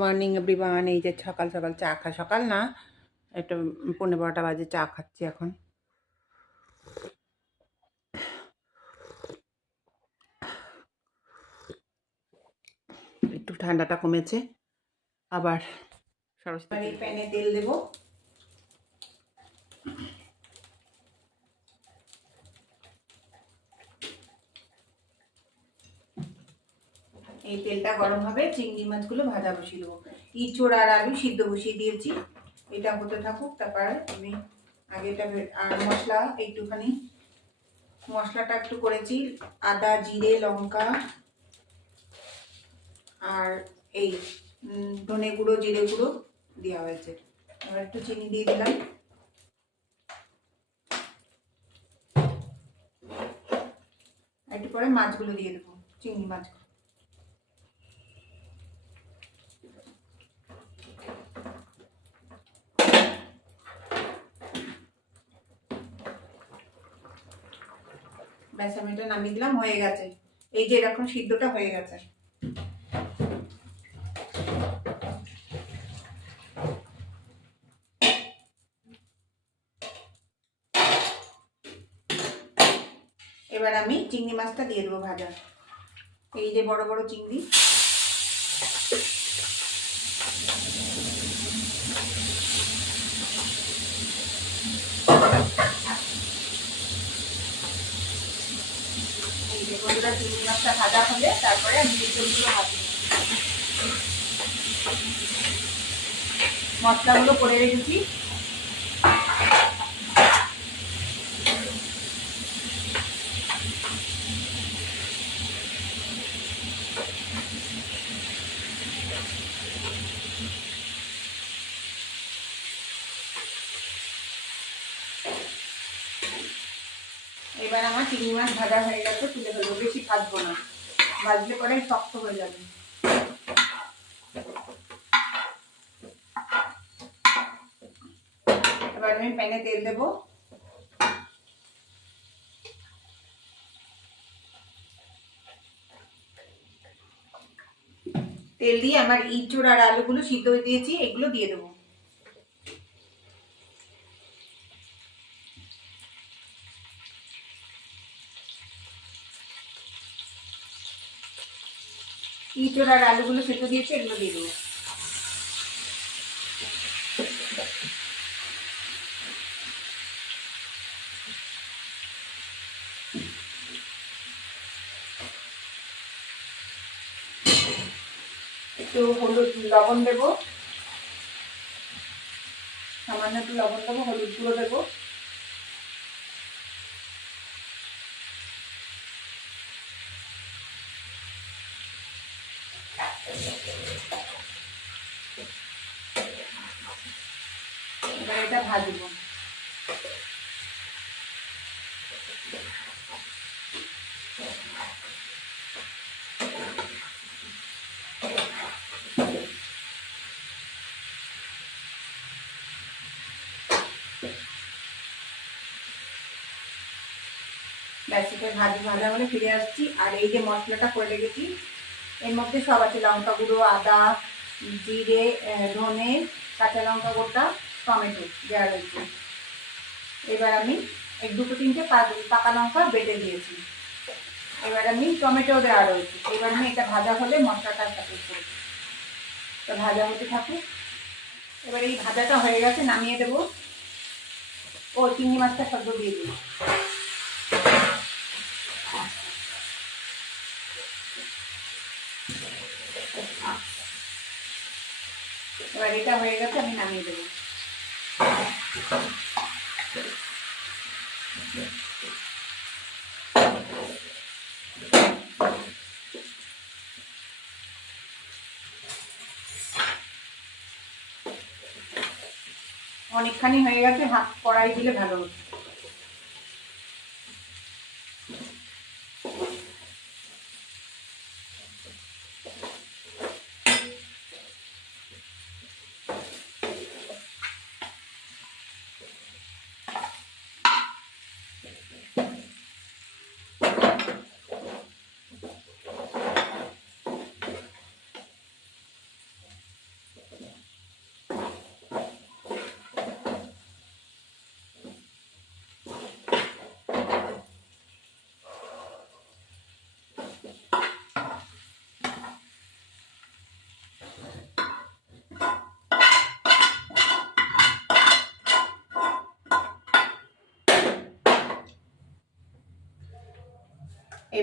Morning everyone. এই যে সকাল সকাল চা সকাল না, একটা 11:15 বাজে চা খাচ্ছি এখন। একটু ঠান্ডাটা কমেছে। আবার সরস্বতী প্যানে তেল দেব। এই তেলটা গরম হবে, চিংড়ি মাছগুলো ভাজা বসিয়ে দেবো। ইঁচড় আর আলু সিদ্ধ বসিয়ে দিয়েছি, এটা হতে থাকুক। তারপর আমি আগে এটা আর মশলাটা একটু করেছি, আদা জিরে লঙ্কা আর এই ধনে গুঁড়ো জিরে গুঁড়ো দেওয়া হয়েছে। এবার একটু চিনি দিয়ে দিলাম। একটু পরে মাছগুলো দিয়ে দেবো, চিংড়ি মাছগুলো। ব্যাস আমি এটা নামিয়ে দিলাম, হয়ে গেছে। এই যে এরকম সিদ্ধটা হয়ে গেছে। এবার আমি চিংড়ি মাছটা দিয়ে দেবো ভাজা। এই যে বড় বড় চিংড়ি, এই যে বন্ধুরা চিংড়ি মাছটা ভাজা হলে তারপরে আমি এগুলো ভাজি। মশলাগুলো করে রেখেছি। এবার আমার চিংড়ি মাছ ভাজা হয়ে গেছে, তুলে ফেলবো। বেশি ভাজবো না, ভাজলে পরে শক্ত হয়ে যাবে। এবার আমি প্যানে তেল দেবো। তেল দিয়ে আমার ইঁচড় আর আলুগুলো সিদ্ধ হয়ে দিয়েছি, এগুলো দিয়ে দেবো। ইঁচড় আর আলুগুলো সিদ্ধ দিয়েছি, এগুলো দিয়ে দেবো। একটু হলুদ লবণ দেবো, সামান্য একটু লবণ দেবো, হলুদ গুঁড়ো দেবো। এবার এটা ভাজবো। ব্যাস এটা ভাজা হলে ফিরে আসছি। আর এই যে মশলাটা করে রেখেছি, এর মধ্যে সব আছে, লঙ্কা গুঁড়ো, আদা জিরে ধনে কাঁচা লঙ্কা গোটা টমেটো দেওয়া রয়েছে। এবার আমি এক দুটো তিনটে পাকা লঙ্কা বেটে দিয়েছি। এবার আমি টমেটো দেওয়া রয়েছে। এবার আমি এটা ভাজা হলে মশলাটার সাথে করবো, তো ভাজা হতে থাকুক। এবার এই ভাজাটা হয়ে গেছে, নামিয়ে দেবো। ও চিংড়ি মাছটা সব দিয়ে দিই। এবার এটা হয়ে গেছে, আমি নামিয়ে দেবো। অনেকখানি হয়ে গেছে, হাফ কড়াই দিলে ভালো হতো।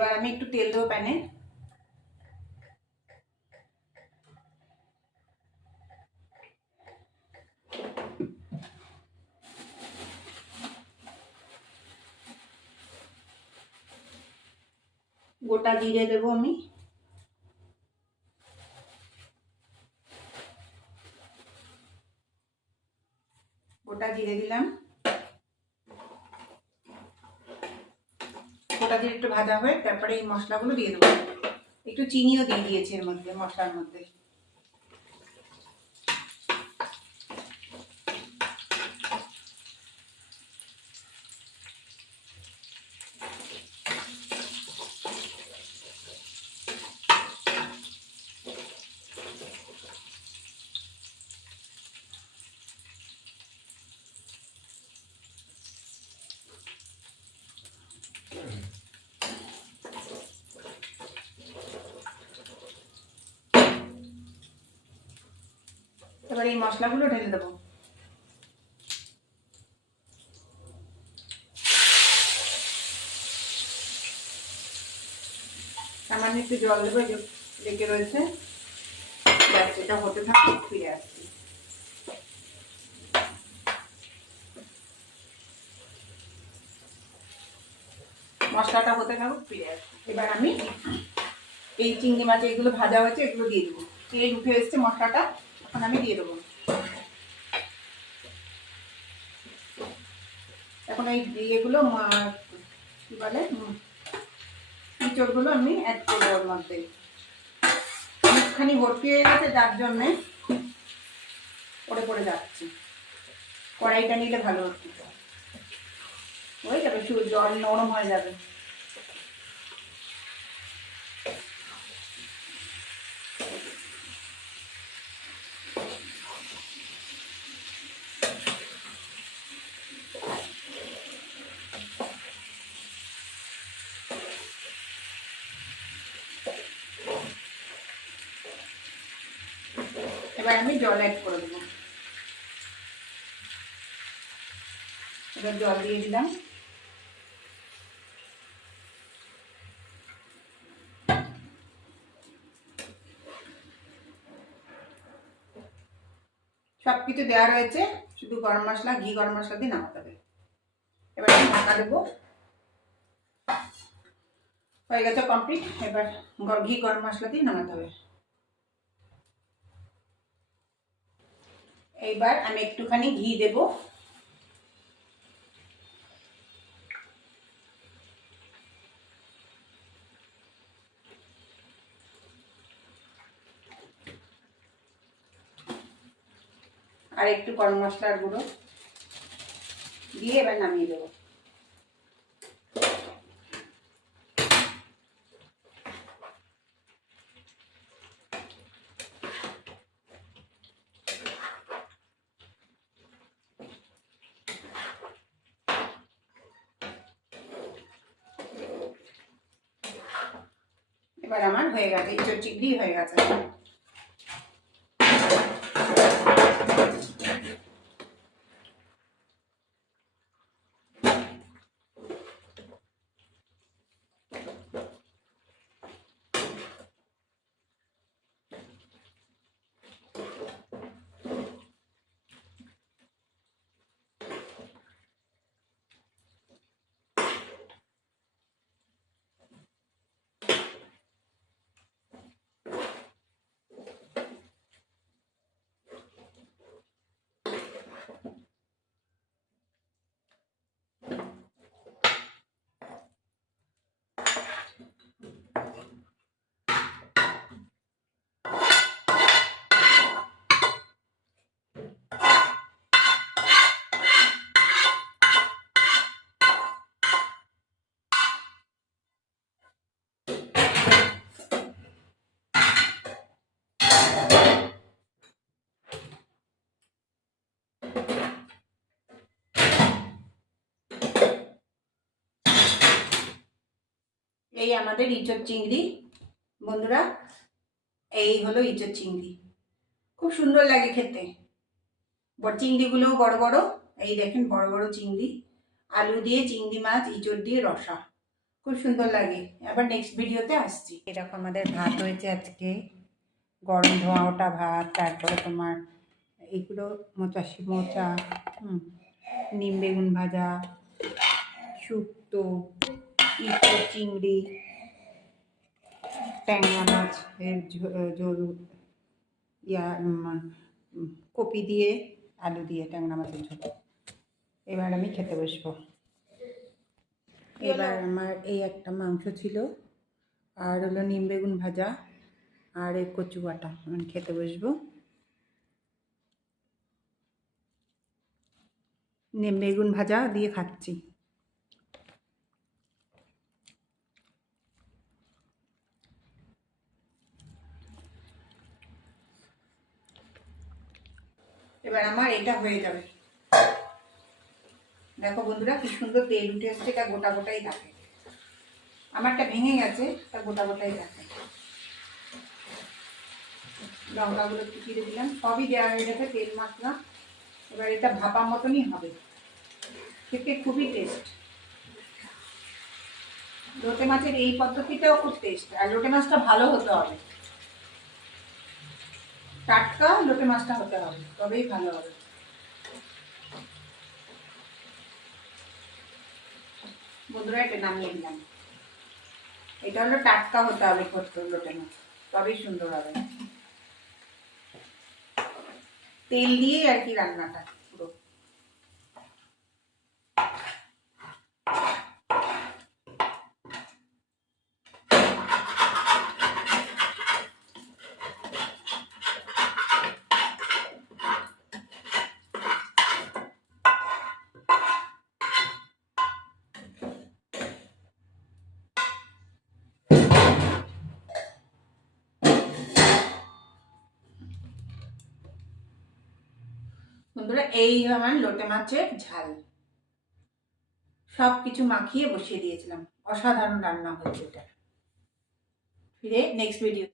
এবার আমি একটু তেল দেবো প্যানে। গোটা জিরে দেবো আমি, গোটা জিরে দিলাম। গোটা জিরে একটু ভাজা হয়ে তারপরে এই মশলাগুলো দিয়ে দেবো। একটু চিনিও দিয়ে দিয়েছি এর মধ্যে, মশলার মধ্যে। এবার এই মশলাগুলো ঢেলে দেবো। সামান্য একটু জল দেবো, যে লেগে রয়েছে। ব্যাস, এটা হতে থাকে, ফিরে আসছি। মশলাটা হতে থাকুক, ফিরে আসছি। এবার আমি এই চিংড়ি মাছ এগুলো ভাজা হয়েছে এগুলো দিয়ে দেবো। তেল উঠে এসছে মশলাটা, এখন আমি দিয়ে দেবো। এখন এই ইয়েগুলো কি বলে ইঁচড়গুলো আমি অ্যাড করবো ওর মধ্যে। অনেকখানি ভর্তি হয়ে গেছে, যার জন্যে পড়ে পড়ে যাচ্ছে। কড়াইটা নিলে ভালো হতো, হয়ে যাবে, শুধু জল নরম হয়ে যাবে। এবার আমি জল অ্যাড করে দেবো। এবার জল দিয়ে দিলাম। সবকিছু দেওয়া রয়েছে, শুধু গরম মশলা, ঘি গরম মশলা দিয়ে নামাতে হবে। এবার আমি ঢাকা দেবো। হয়ে গেছে কমপ্লিট। এবার ঘি গরম মশলা দিয়ে নামাতে হবে। এইবার আমি একটুখানি ঘি দেব। আর একটু গরম মশলার গুঁড়ো দিয়ে এবার নামিয়ে দেবো। এবার আমার হয়ে গেছে, ইঁচড় চিংড়ি হয়ে গেছে। এই আমাদের ইঁচড় চিংড়ি বন্ধুরা, এই হলো ইঁচড় চিংড়ি। খুব সুন্দর লাগে খেতে। চিংড়িগুলোও বড় বড়, এই দেখেন বড় বড় চিংড়ি। আলু দিয়ে চিংড়ি মাছ ইঁচড় দিয়ে রসা, খুব সুন্দর লাগে। আবার নেক্সট ভিডিওতে আসছি। এরকম আমাদের ভাত হয়েছে আজকে, গরম ধোয়া ওটা ভাত, তারপরে তোমার এইগুলো মোচাশি মোচা, নিম বেগুন ভাজা, শুক্তো, ইঁচড় চিংড়ি, ট্যাংরা মাছ এর ঝোল, কপি দিয়ে আলু দিয়ে ট্যাংরা মাছের ঝোল। এবার আমি খেতে বসবো। এবার আমার এই একটা মাংস ছিল, আর হলো নিম বেগুন ভাজা, আর এই কচু বাটা। আমি খেতে বসবো। নিম বেগুন ভাজা দিয়ে খাচ্ছি। এবার আমার এটা হয়ে যাবে। দেখো বন্ধুরা কি সুন্দর তেল উঠে এসছে, এটা গোটা গোটাই থাকে। আমারটা ভেঙে গেছে, তা গোটা গোটাই থাকে। লঙ্কাগুলো একটু চিড়ে দিলাম, সবই দেওয়া হয়ে গেছে, তেল মশলা। এবার এটা ভাপা মতনই হবে, খেতে খুবই টেস্ট। লোটে মাছের এই পদ্ধতিটাও খুব টেস্ট, আর লোটে মাছটা ভালো হতে হবে, টাটকা লোটে মাছটা হতে হবে, তবেই ভালো হবে। বন্ধুরা এটা নামিয়ে দিলাম। এটা হলো টাটকা হতে হবে লোটে মাছ, তবেই সুন্দর হবে। তেল দিয়ে আর কি রান্নাটা পুরো। বন্ধুরা এই আমার লোটে মাছের ঝাল, সব কিছু মাখিয়ে বসিয়ে দিয়েছিলাম। অসাধারণ রান্না হচ্ছে এটা। ফিরে নেক্সট ভিডিও।